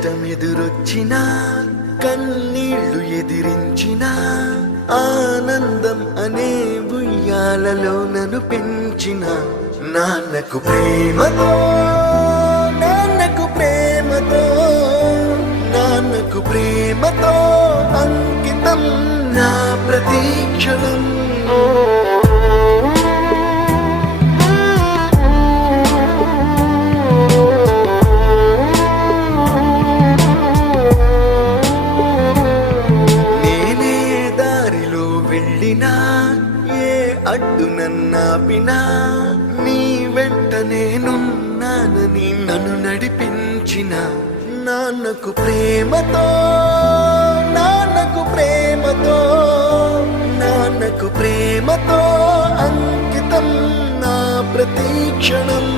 కష్టమెదురొచ్చినా కన్నీళ్లు ఎదిరించినా ఆనందం అనే ఉయ్యాలలో నన్ను పెంచిన నాన్నకు ప్రేమతో నాన్నకు ప్రేమతో నాన్నకు ప్రేమతో అంకితం నా ప్రతీక్షణం. ఏ అడ్డు నన్నాపినా నీ వెంట నేనున్నానని నన్ను నడిపించిన నాన్నకు ప్రేమతో నాన్నకు ప్రేమతో నాన్నకు ప్రేమతో అంకితం నా ప్రతీక్షణం.